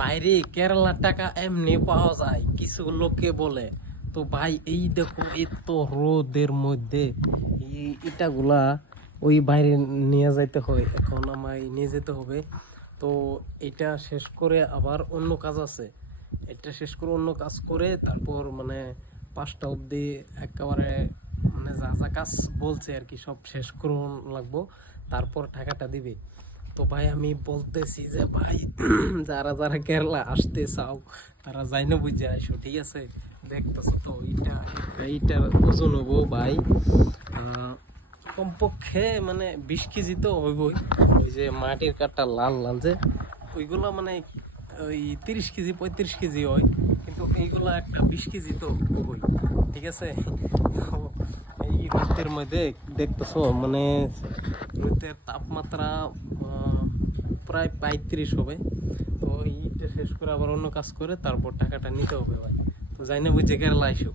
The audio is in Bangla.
বাইরে কেরালার টাকা এমনি পাওয়া যায় কিছু লোকে বলে। তো ভাই এই দেখো এত রোদের মধ্যে ইটাগুলা ওই বাইরে নিয়ে যাইতে হয়, এখন আমায় নিয়ে যেতে হবে। তো এটা শেষ করে আবার অন্য কাজ আছে, এটা শেষ করে অন্য কাজ করে তারপর মানে 5টা অবধি একেবারে মানে যা যা কাজ বলছে আর কি সব শেষ করুন লাগবো, তারপর টাকাটা দিবে। তো ভাই আমি বলতেছি যে ভাই যারা যারা কেরালা আসতে চাও তারা যাই না বুঝে আসো, ঠিক আছে? দেখতেছো তো এইটার ওজন হবো ভাই কমপক্ষে মানে 20 কেজি তো হইবই। ওই যে মাটির কাঠটা লাল লাল যে ওইগুলো মানে ওই 30 কেজি 35 কেজি হয়, কিন্তু এইগুলা একটা 20 কেজি তো হইবই, ঠিক আছে? তো এই রোদের মধ্যে দেখতেছো মানে রোদের তাপমাত্রা প্রায় 35 হবে। তো এইটা শেষ করে আবার অন্য কাজ করে তারপর টাকাটা নিতে হবে ভাই। তো যাই না বুঝে কেরালা আইসো।